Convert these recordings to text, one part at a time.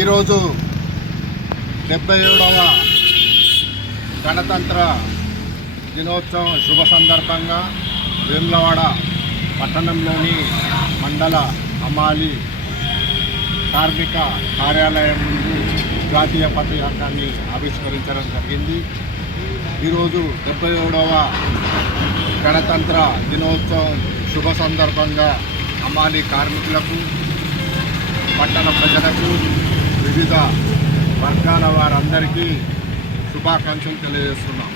ఈరోజు డెబ్బై ఏడవ గణతంత్ర దినోత్సవం శుభ సందర్భంగా వేములవాడ పట్టణంలోని మండల అమాలి కార్మిక కార్యాలయం నుండి జాతీయ పథకాన్ని ఆవిష్కరించడం జరిగింది ఈరోజు డెబ్బై ఏడవ గణతంత్ర దినోత్సవం శుభ సందర్భంగా అమ్మాలి కార్మికులకు పట్టణ ప్రజలకు వివిధ వర్గాల వారందరికీ శుభాకాంక్షలు తెలియజేస్తున్నాం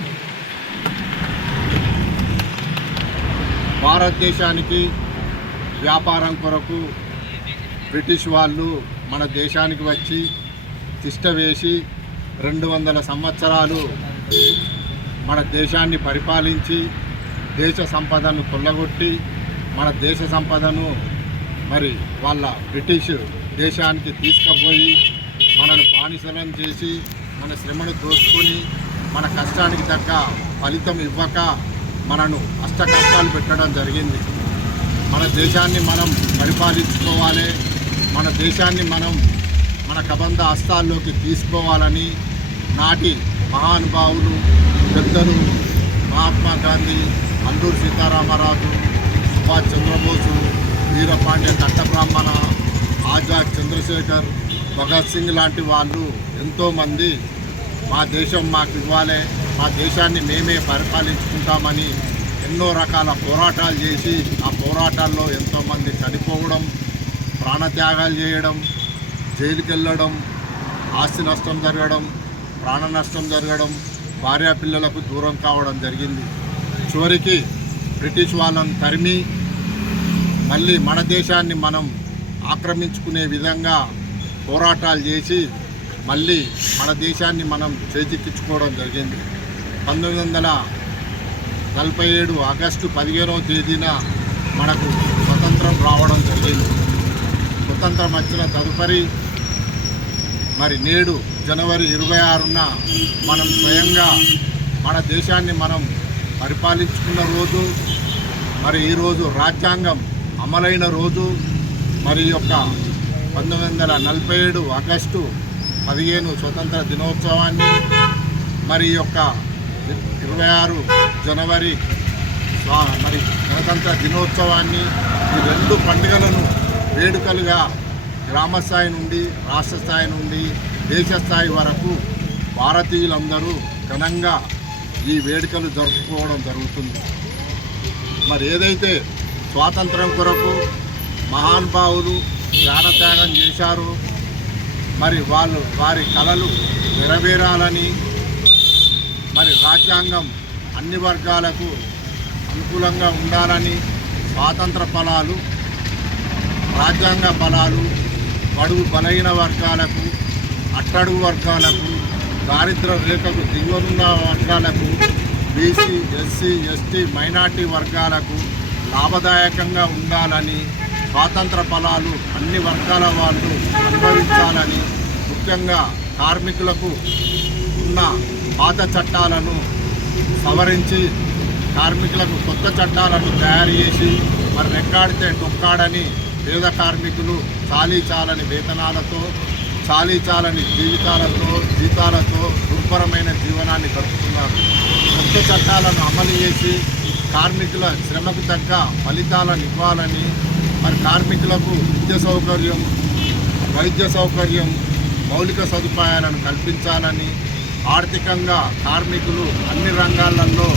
భారతదేశానికి వ్యాపారం కొరకు బ్రిటిష్ వాళ్ళు మన దేశానికి వచ్చి తిష్ట వేసి రెండు వందల సంవత్సరాలు మన దేశాన్ని పరిపాలించి దేశ సంపదను కొల్లగొట్టి మన దేశ సంపదను మరి వాళ్ళ బ్రిటిష్ దేశానికి తీసుకుపోయి మనను బానిసలం చేసి మన శ్రమను దోచుకొని మన కష్టానికి తగ్గ ఫలితం ఇవ్వక మనను కష్టాలు పెట్టడం జరిగింది మన దేశాన్ని మనం పరిపాలించుకోవాలి మన దేశాన్ని మనం మన కబంధ హస్తాల్లోకి తీసుకోవాలని నాటి మహానుభావులు పెద్దలు మహాత్మా గాంధీ అల్లూరు సీతారామరాజు సుభాష్ చంద్రబోసు వీరపాండే కట్టబ్రాహ్మణ ఆజాద్ చంద్రశేఖర్ భగత్ సింగ్ లాంటి వాళ్ళు ఎంతోమంది మా దేశం మాకు ఇవ్వాలి మా దేశాన్ని మేమే పరిపాలించుకుంటామని ఎన్నో రకాల పోరాటాలు చేసి ఆ పోరాటాల్లో ఎంతోమంది చని ప్రాణత్యాగాలు చేయడం జైలుకి వెళ్ళడం ఆస్తి నష్టం జరగడం ప్రాణ నష్టం జరగడం భార్యా పిల్లలకు దూరం కావడం జరిగింది చివరికి బ్రిటిష్ వాళ్ళని తరిమి మళ్ళీ మన దేశాన్ని మనం ఆక్రమించుకునే విధంగా పోరాటాలు చేసి మళ్ళీ మన దేశాన్ని మనం చేజిక్కించుకోవడం జరిగింది పంతొమ్మిది వందల నలభై ఏడు ఆగస్టు పదిహేనవ తేదీన మనకు స్వతంత్రం రావడం జరిగింది స్వాతంత్రం వచ్చిన తదుపరి మరి నేడు జనవరి ఇరవై ఆరున మనం స్వయంగా మన దేశాన్ని మనం పరిపాలించుకున్న రోజు మరి ఈరోజు రాజ్యాంగం అమలైన రోజు మరి యొక్క పంతొమ్మిది వందల నలభై ఏడు ఆగస్టు పదిహేను స్వతంత్ర దినోత్సవాన్ని మరి యొక్క ఇరవై ఆరు జనవరి మరి గణతంత్ర దినోత్సవాన్ని ఈ రెండు పండుగలను వేడుకలుగా గ్రామ స్థాయి నుండి రాష్ట్ర స్థాయి నుండి దేశ స్థాయి వరకు భారతీయులందరూ ఘనంగా ఈ వేడుకలు జరుపుకోవడం జరుగుతుంది మరి ఏదైతే స్వాతంత్రం కొరకు మహానుభావులు ప్రాణత్యాగం చేశారు మరి వాళ్ళు వారి కళలు నెరవేరాలని మరి రాజ్యాంగం అన్ని వర్గాలకు అనుకూలంగా ఉండాలని స్వాతంత్ర ఫలాలు రాజ్యాంగ బలాలు బడుగు బలహీన వర్గాలకు అట్టడుగు వర్గాలకు దారిద్ర రేఖకు దిగువన్న వర్గాలకు బీసీ ఎస్సీ ఎస్టీ మైనార్టీ వర్గాలకు లాభదాయకంగా ఉండాలని స్వాతంత్ర బలాలు అన్ని వర్గాల వాళ్ళు అనుభవించాలని ముఖ్యంగా కార్మికులకు ఉన్న పాత చట్టాలను సవరించి కార్మికులకు కొత్త చట్టాలను తయారు చేసి మరి రెక్కాడితే డొక్కాడని పేద కార్మికులు చాలీ చాలని వేతనాలతో చాలీ చాలని జీవితాలతో జీతాలతో దుర్భరమైన జీవనాన్ని గడుపుతున్నారు కొత్త చట్టాలను అమలు చేసి కార్మికుల శ్రమకు తగ్గ ఫలితాలను ఇవ్వాలని మరి కార్మికులకు విద్య సౌకర్యం వైద్య సౌకర్యం మౌలిక సదుపాయాలను కల్పించాలని ఆర్థికంగా కార్మికులు అన్ని రంగాలలో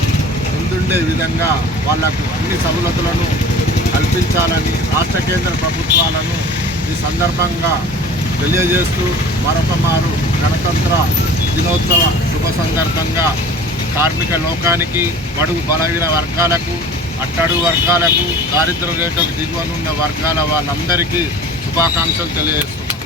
ముందుండే విధంగా వాళ్లకు అన్ని సవలతులను కల్పించాలని రాష్ట్ర కేంద్ర ప్రభుత్వాలను ఈ సందర్భంగా తెలియజేస్తూ మరొక మారు గణతంత్ర దినోత్సవ శుభ సందర్భంగా కార్మిక లోకానికి బడుగు బలహీన వర్గాలకు అట్టడు వర్గాలకు దారిద్ర రేఖకు దిగువనున్న వర్గాల వాళ్ళందరికీ శుభాకాంక్షలు తెలియజేస్తున్నాం